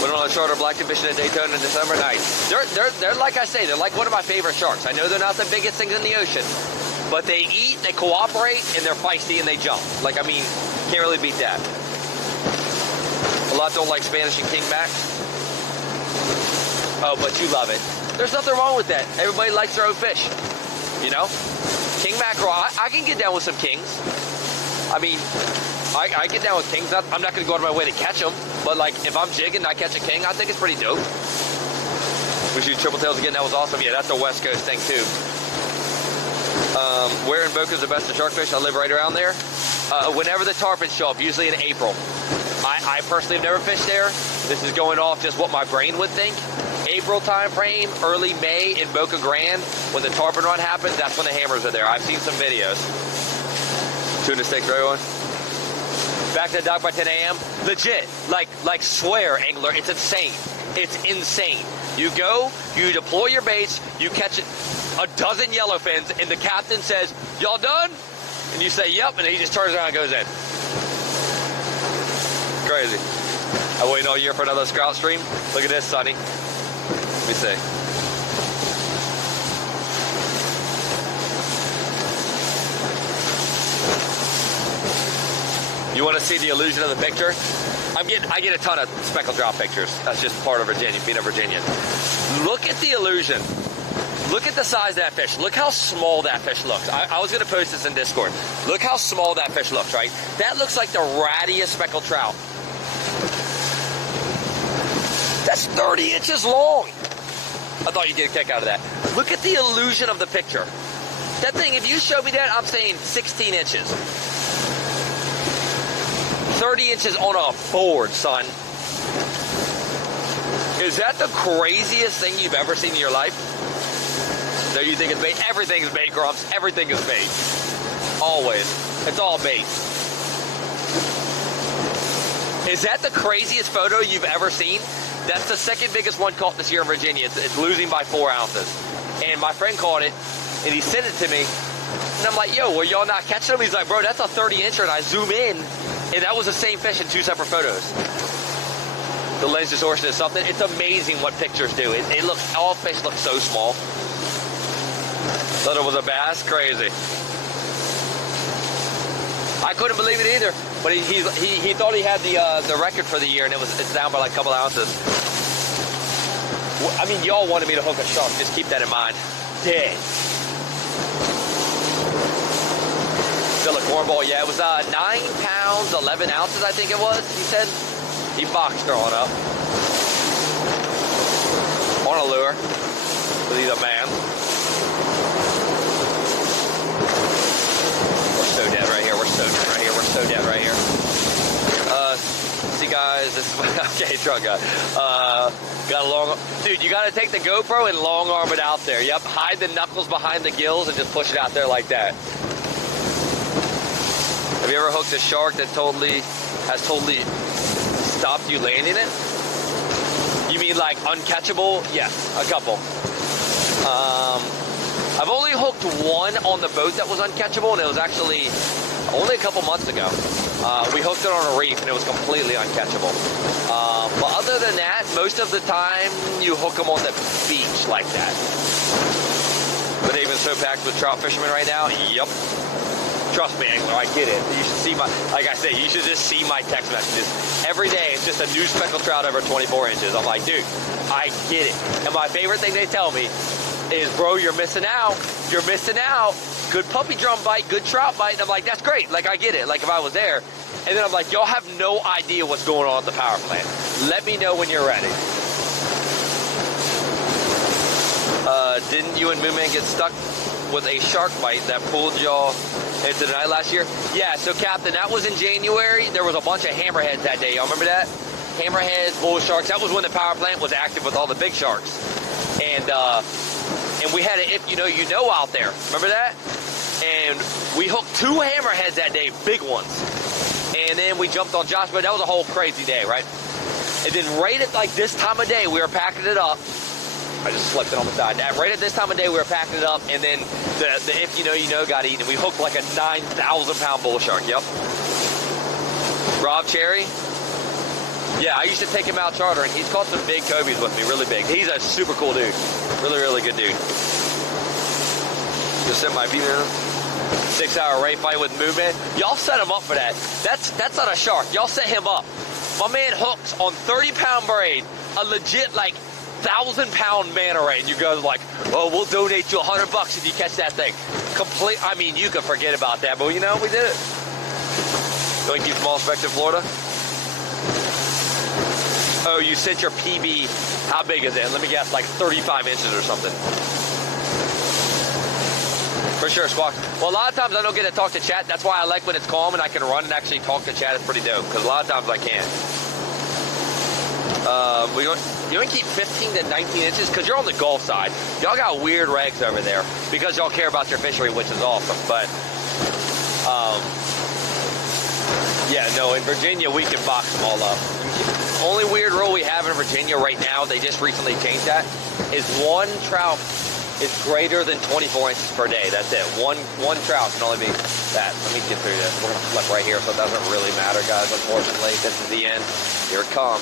Went on a charter blackfin fishing in Daytona in December. Nice. They're like I say, they're like one of my favorite sharks. I know they're not the biggest things in the ocean, but they eat, they cooperate, and they're feisty and they jump. Like, I mean, can't really beat that. A lot don't like Spanish and Kingmax. Oh, but you love it. There's nothing wrong with that. Everybody likes their own fish, you know? King mackerel, I can get down with some kings. I mean, I get down with kings. I'm not going to go out of my way to catch them, but like if I'm jigging and I catch a king, I think it's pretty dope. We shoot triple tails again. That was awesome. Yeah, that's a West Coast thing too. Where in Boca is the best to shark fish? I live right around there. Whenever the tarpons show up, usually in April. I personally have never fished there. This is going off just what my brain would think. April time frame, early May in Boca Grande, when the tarpon run happens, that's when the hammers are there. I've seen some videos. Tuna steaks, right on. Back to the dock by 10 a.m. Legit, like swear, angler, it's insane. It's insane. You go, you deploy your baits, you catch a dozen yellowfins, and the captain says, "Y'all done?" And you say, "Yep," and he just turns around and goes in. Crazy. I waited all year for another Scout stream. Look at this, Sonny. Let me see. You want to see the illusion of the picture? I get a ton of speckled trout pictures. That's just part of Virginia, being a Virginian. Look at the illusion. Look at the size of that fish. Look how small that fish looks. I was going to post this in Discord. Look how small that fish looks, right? That looks like the rattiest speckled trout. That's 30 inches long. I thought you'd get a kick out of that. Look at the illusion of the picture. That thing, if you show me that, I'm saying 16 inches. 30 inches on a board, son. Is that the craziest thing you've ever seen in your life? No, you think it's bait? Everything's bait, Grumps. Everything is bait. Always. It's all bait. Is that the craziest photo you've ever seen? That's the second biggest one caught this year in Virginia. It's losing by 4 ounces. And my friend caught it, and he sent it to me. And I'm like, "Yo, were y'all not catching them?" He's like, "Bro, that's a 30-incher." And I zoom in, and that was the same fish in 2 separate photos. The lens distortion is something. It's amazing what pictures do. It looks, all fish look so small. Thought it was a bass? Crazy. I couldn't believe it either. But he thought he had the record for the year, and it's down by like a couple ounces. I mean, y'all wanted me to hook a shark. Just keep that in mind. Dead. Still a cornball. Yeah, it was 9 pounds, 11 ounces, I think it was, he said. He boxed her on up. On a lure. But he's a man. We're so dead right here. We're so dead right here. We're so dead right here. See, guys, this is my, okay, drug guy. Got a long, dude, you got to take the GoPro and long arm it out there. Yep, hide the knuckles behind the gills and just push it out there like that. Have you ever hooked a shark that has totally stopped you landing it? You mean like uncatchable? Yes, a couple. I've only hooked one on the boat that was uncatchable, and it was actually only a couple months ago. We hooked it on a reef, and it was completely uncatchable. But other than that, most of the time, you hook them on the beach like that. But even so packed with trout fishermen right now, yep. Trust me, angler, I get it. You should see like I say, you should just see my text messages. Every day, it's just a new speckled trout over 24 inches. I'm like, dude, I get it. And my favorite thing they tell me is, bro, you're missing out. You're missing out. Good puppy drum bite, good trout bite. And I'm like, that's great. Like, I get it. Like, if I was there. And then I'm like, y'all have no idea what's going on at the power plant. Let me know when you're ready. Didn't you and Mooman get stuck with a shark bite that pulled y'all into the night last year? Yeah, so Captain, that was in January. There was a bunch of hammerheads that day. Y'all remember that? hammerheads, bull sharks. That was when the power plant was active with all the big sharks. And we had an if you know out there. Remember that? And we hooked 2 hammerheads that day, big ones. And then we jumped on Josh, but that was a whole crazy day, right? And then right at like this time of day, we were packing it up. I just slipped it on the side. Right at this time of day, we were packing it up, and then the if you know got eaten. We hooked like a 9,000-pound bull shark. Yep. Rob Cherry. Yeah, I used to take him out chartering. He's caught some big cobies with me, really big. He's a super cool dude. Really, really good dude. Just set my beat in. 6-hour ray fight with movement. Y'all set him up for that. That's not a shark. Y'all set him up. My man hooks on 30-pound braid, a legit like 1,000-pound manta ray, and you guys are like, oh, we'll donate you $100 if you catch that thing. I mean, you can forget about that, but we did it. Going to keep small spec in Florida? Oh, you sent your PB. How big is it? Let me guess, like 35 inches or something. For sure, Squawk. Well, a lot of times I don't get to talk to chat. That's why I like when it's calm and I can run and actually talk to chat. It's pretty dope, because a lot of times I can't. You want to keep 15 to 19 inches? Because you're on the Gulf side. Y'all got weird regs over there because y'all care about your fishery, which is awesome. But, yeah, no, in Virginia, we can box them all up. Only weird rule we have in Virginia right now, they just recently changed that, is 1 trout is greater than 24 inches per day. That's it. One trout can only be that. Let me get through this. We're going to flip right here, so it doesn't really matter, guys, unfortunately. This is the end. Here it comes.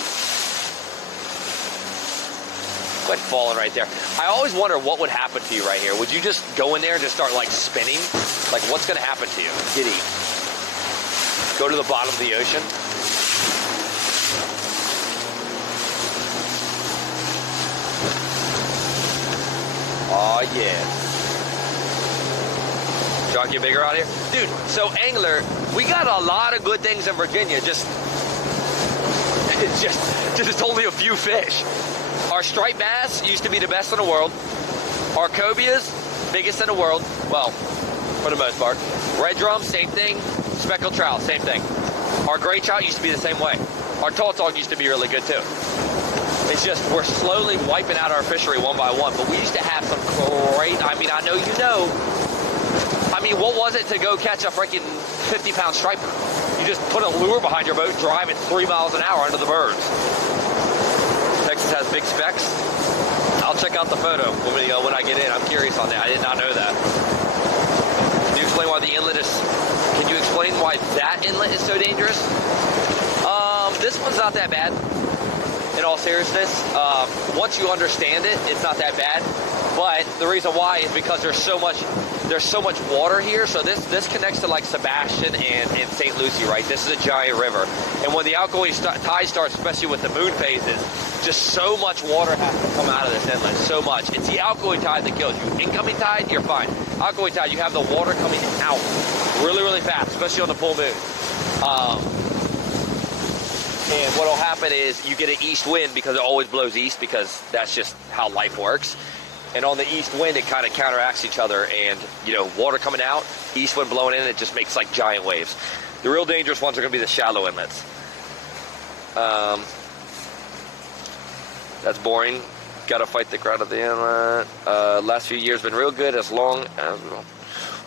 Quit falling right there. I always wonder what would happen to you right here. Would you just go in there and just start, like, spinning? Like, what's going to happen to you? Giddy. Go to the bottom of the ocean? Oh, yeah. Shark get bigger out here? Dude, so angler, we got a lot of good things in Virginia. Just it's only a few fish. Our striped bass used to be the best in the world. Our cobias, biggest in the world. Well, for the most part. Red drum, same thing. Speckled trout, same thing. Our gray trout used to be the same way. Our tautog used to be really good too. It's just we're slowly wiping out our fishery one by one. But we used to have some great, I mean, I know you know. I mean, what was it to go catch a freaking 50-pound striper? You just put a lure behind your boat, drive it 3 miles an hour under the birds. Texas has big specks. I'll check out the photo when I get in. I'm curious on that. I did not know that. Can you explain why the inlet is... Can you explain why that inlet is so dangerous? This one's not that bad. In all seriousness, once you understand it, it's not that bad. But the reason why is because there's so much water here. So this connects to like Sebastian and St. Lucie, right? This is a giant river. And when the outgoing tide starts, especially with the moon phases, just so much water has to come out of this inlet. So much. It's the outgoing tide that kills you. Incoming tide, you're fine. Outgoing tide, you have the water coming out really, really fast, especially on the full moon. And what will happen is you get an east wind because it always blows east because that's just how life works. And on the east wind, it kind of counteracts each other. And, water coming out, east wind blowing in, it just makes like giant waves. The real dangerous ones are going to be the shallow inlets. That's boring. Got to fight the crowd at the inlet. Last few years been real good as long as...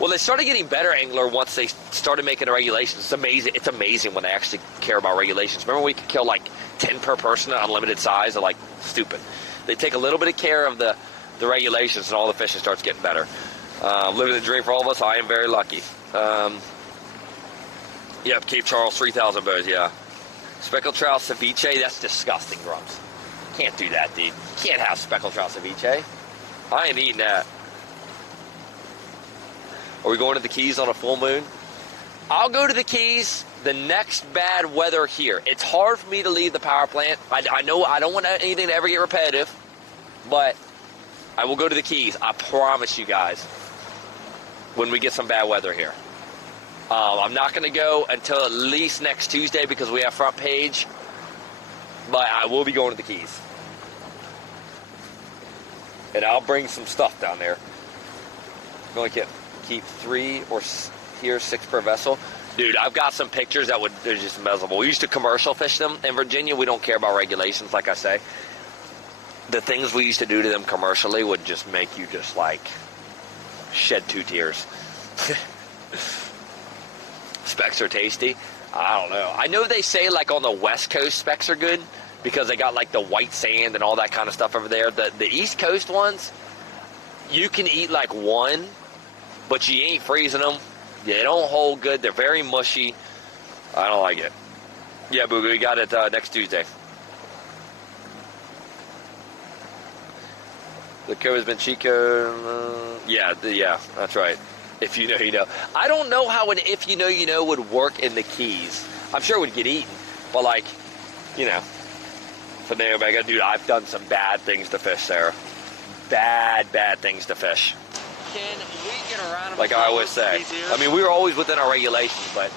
Well, they started getting better, angler, once they started making the regulations. It's amazing. It's amazing when they actually care about regulations. Remember we could kill like 10 per person at unlimited size? They're like stupid. They take a little bit of care of the regulations and all the fishing starts getting better. Living the dream for all of us. I am very lucky. Yep, Cape Charles, 3,000 bows, yeah. Speckled trout ceviche, that's disgusting, Grumps. Can't do that, dude. Can't have speckled trout ceviche. I ain't eating that. Are we going to the Keys on a full moon? I'll go to the Keys the next bad weather here. It's hard for me to leave the power plant. I know I don't want anything to ever get repetitive, but I will go to the Keys. I promise you guys when we get some bad weather here. I'm not going to go until at least next Tuesday because we have front page, but I will be going to the Keys. And I'll bring some stuff down there. I'm going to keep 3 or here 6 per vessel. Dude, I've got some pictures they're just miserable. We used to commercial fish them in Virginia. We don't care about regulations, like I say. The things we used to do to them commercially would just make you just like shed 2 tears. Specs are tasty. I don't know. I know they say like on the West Coast specs are good because they got like the white sand and all that kind of stuff over there. The East Coast ones, you can eat like one, but you ain't freezing them. They don't hold good. They're very mushy. I don't like it. Yeah, Boo, we got it next Tuesday. The code has been cheat code. Yeah, that's right. If you know, you know. I don't know how an if you know, you know would work in the Keys. I'm sure it would get eaten, but like, you know, for the Omega, dude, I've done some bad things to fish, Sarah. Bad things to fish. Can we get around like I always say. I mean, we were always within our regulations, but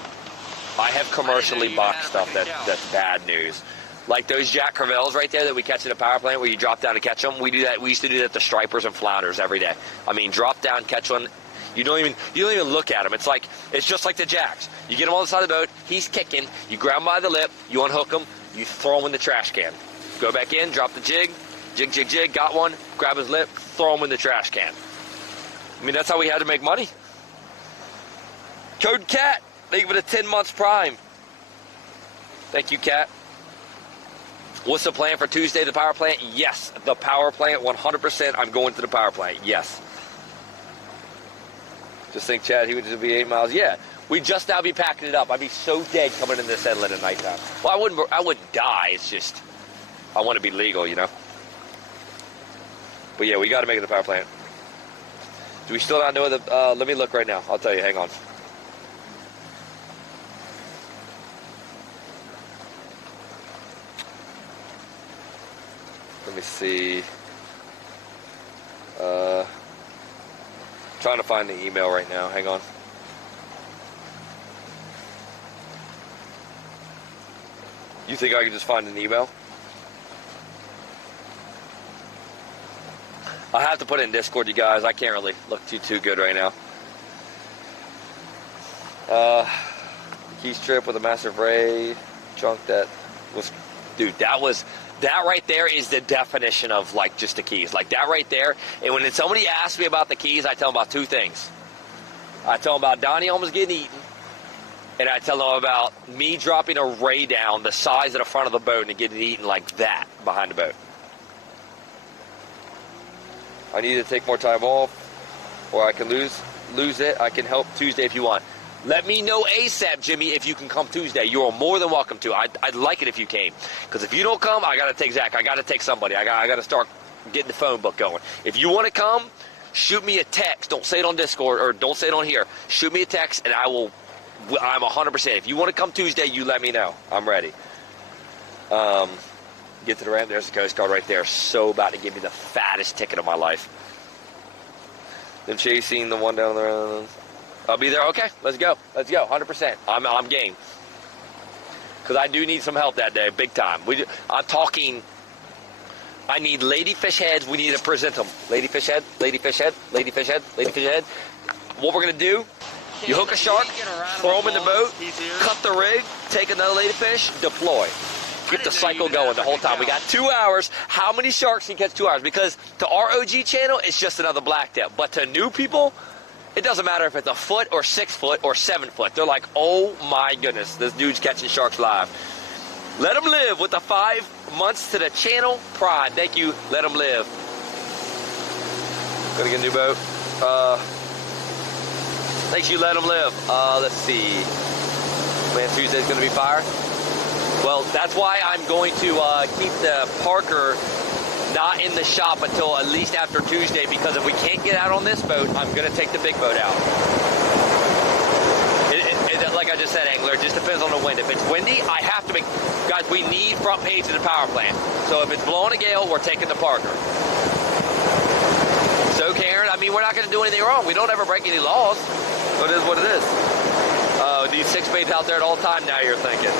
I have commercially boxed stuff that's bad news. Like those Jack Crevalles right there that we catch at a power plant where you drop down to catch them. We do that. We used to do that to stripers and flounders every day. I mean, drop down, catch one. You don't even look at them. It's just like the Jacks. You get him on the side of the boat. He's kicking. You grab him by the lip. You unhook him. You throw him in the trash can. Go back in. Drop the jig. Jig. Got one. Grab his lip. Throw him in the trash can. I mean, that's how we had to make money. Code Cat. They give it a 10 months prime. Thank you, Cat. What's the plan for Tuesday, the power plant? Yes, the power plant, 100%. I'm going to the power plant. Yes. Just think, Chad, he would just be 8 miles. Yeah, we'd just now be packing it up. I'd be so dead coming in this inlet at nighttime. Well, I wouldn't die. It's just, I want to be legal, you know. But yeah, we got to make it the power plant. Do we still not know the, let me look right now. I'll tell you, hang on. Let me see. Trying to find the email right now. Hang on. You think I could just find an email? I have to put it in Discord, you guys. I can't really look too good right now. Keys trip with a massive ray chunk that was, dude, that right there is the definition of like just the Keys. Like that right there. And when somebody asks me about the Keys, I tell them about 2 things. I tell them about Donnie almost getting eaten. And I tell them about me dropping a ray down the size of the front of the boat and getting eaten like that behind the boat. I need to take more time off or I can lose it. I can help Tuesday if you want. Let me know ASAP, Jimmy, if you can come Tuesday. You are more than welcome to. I'd like it if you came. Because if you don't come, I got to take Zach. I got to take somebody. I got to start getting the phone book going. If you want to come, shoot me a text. Don't say it on Discord or don't say it on here. Shoot me a text and I'm 100%. If you want to come Tuesday, you let me know. I'm ready. Get to the ramp. There's the Coast Guard right there. So about to give me the fattest ticket of my life. Then chasing the one down the road. I'll be there. Okay, let's go. 100%. I'm game. Because I do need some help that day, big time. I'm talking. I need lady fish heads. We need to present them. Lady fish head. What we're gonna do? You hook a shark, throw them in the boat, cut the rig, take another lady fish, deploy. Get the cycle going the whole time. We got 2 hours. How many sharks can you catch 2 hours? Because to our OG channel, it's just another black tip. But to new people, it doesn't matter if it's a foot or 6 foot or 7 foot. They're like, oh my goodness, this dude's catching sharks live. Let them live with the 5 months to the channel pride. Thank you. Let them live. Gonna get a new boat. Thanks, you let them live. Let's see. Man, Tuesday's gonna be fire. Well, that's why I'm going to keep the Parker not in the shop until at least after Tuesday, because if we can't get out on this boat, I'm going to take the big boat out. Like I just said, Angler, it just depends on the wind. If it's windy, I have to make... Guys, we need front page of the power plant. So if it's blowing a gale, we're taking the Parker. So, Karen, I mean, we're not going to do anything wrong. We don't ever break any laws. So it is what it is. These 6 baits out there at all time now, you're thinking.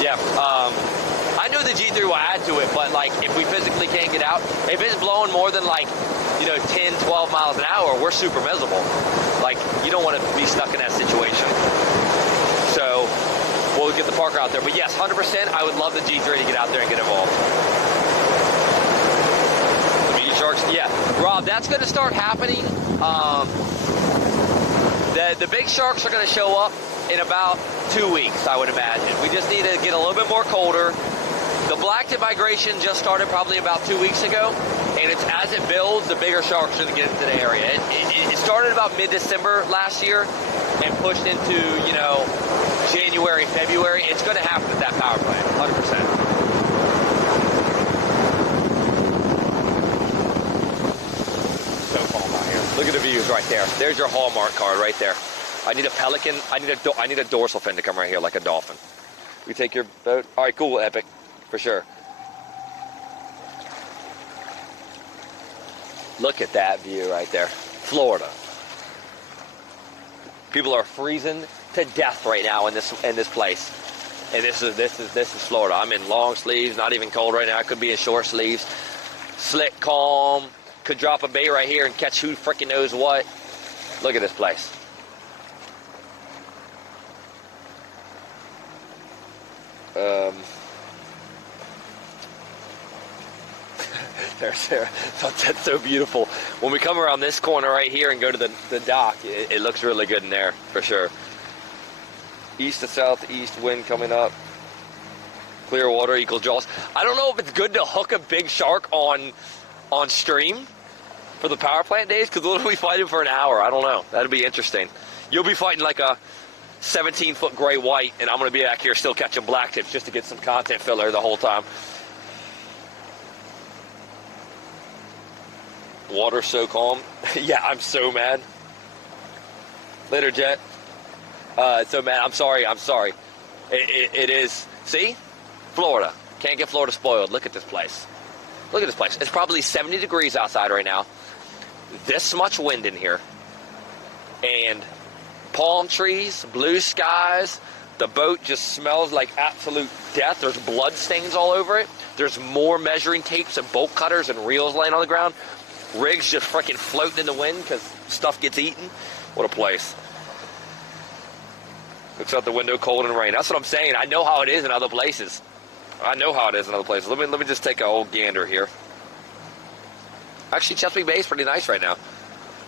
Yeah, I know know the G3 will add to it, but like if we physically can't get out, if it's blowing more than like, 10, 12 miles an hour, we're super miserable. Like, you don't want to be stuck in that situation. So we'll get the Parker out there. But yes, 100%, I would love the G3 to get out there and get involved. The medium sharks, yeah. Rob, that's going to start happening. The big sharks are going to show up in about 2 weeks, I would imagine. We just need to get a little bit more colder. The blacktip migration just started probably about 2 weeks ago, and it's as it builds, the bigger sharks are going to get into the area. It started about mid-December last year and pushed into, January, February. It's going to happen at that power plant, 100%. So calm out here. Look at the views right there. There's your Hallmark card right there. I need a pelican. I need a dorsal fin to come right here like a dolphin. We take your boat. All right, cool, Epic, for sure. Look at that view right there, Florida. People are freezing to death right now in this place, and this is Florida. I'm in long sleeves, not even cold right now. I could be in short sleeves. Slick, calm. Could drop a bait right here and catch who freaking knows what. Look at this place. That's so beautiful. When we come around this corner right here and go to the dock, it looks really good in there, for sure. East to southeast wind coming up. Clear water equals jaws. I don't know if it's good to hook a big shark on stream for the power plant days, because what if we fight him for an hour? I don't know. That'd be interesting. You'll be fighting like a 17-foot gray white, and I'm going to be back here still catching black tips just to get some content filler the whole time. Water's so calm. Yeah, I'm so mad. Later, Jet. So mad. I'm sorry. It is. See? Florida. Can't get Florida spoiled. Look at this place. Look at this place. It's probably 70 degrees outside right now. This much wind in here. And palm trees, blue skies. The boat just smells like absolute death. There's blood stains all over it. There's more measuring tapes and bolt cutters and reels laying on the ground. Rigs just freaking floating in the wind because stuff gets eaten. What a place. Looks out the window, cold and rain. That's what I'm saying. I know how it is in other places. Let me just take a old gander here. Actually, Chesapeake Bay is pretty nice right now.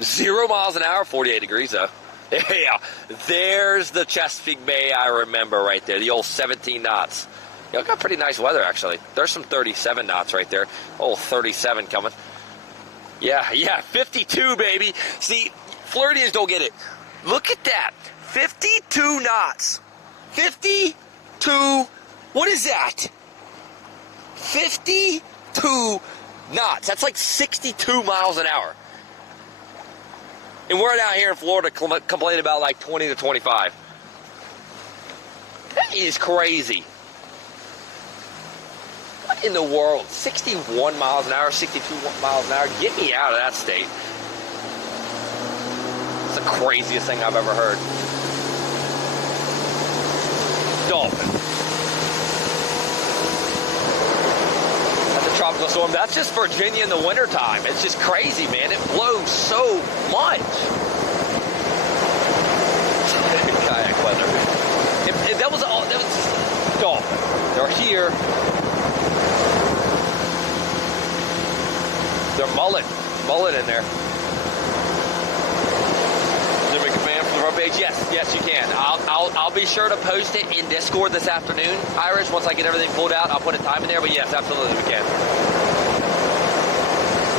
0 miles an hour, 48 degrees though. Yeah, there's the Chesapeake Bay I remember right there. The old 17 knots. Got pretty nice weather actually. There's some 37 knots right there. Oh, 37 coming. Yeah, 52, baby. See, Floridians don't get it. Look at that. 52 knots. 52. What is that? 52 knots. That's like 62 miles an hour. And we're down here in Florida complaining about like 20 to 25. That is crazy. What in the world? 61 miles an hour, 62 miles an hour? Get me out of that state. It's the craziest thing I've ever heard. Dolphin. That's a tropical storm. That's just Virginia in the wintertime. It's just crazy, man. It blows so much. Kayak weather. If that was just dolphin. They're here. They're mullet in there. Is there a command from the front page? Yes, you can. I'll be sure to post it in Discord this afternoon, Irish. Once I get everything pulled out, I'll put a time in there. But yes, absolutely we can.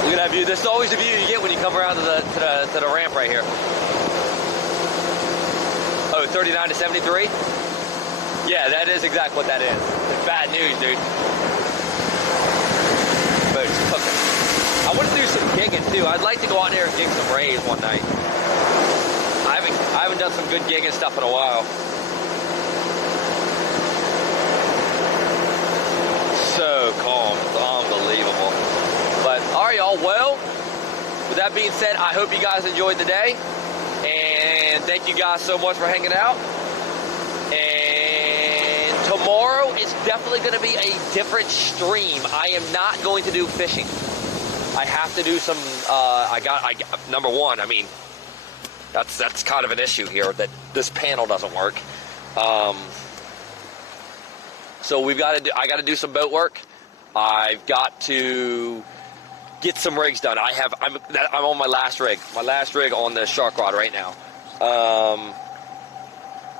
Look at that view. This is always the view you get when you come around to the ramp right here. Oh, 39 to 73. Yeah, that is exactly what that is. It's bad news, dude. Boat's cooking. I want to do some gigging too. I'd like to go out there and gig some rays one night. I haven't done some good gigging stuff in a while. So calm. It's unbelievable. But all right, y'all. Well, with that being said, I hope you guys enjoyed the day. And thank you guys so much for hanging out. And tomorrow it's definitely going to be a different stream. I am not going to do fishing. I have to do some. Number one, I mean, that's kind of an issue here that this panel doesn't work. So we've got to do. I got to do some boat work. I've got to get some rigs done. I'm on my last rig. My last rig on the shark rod right now.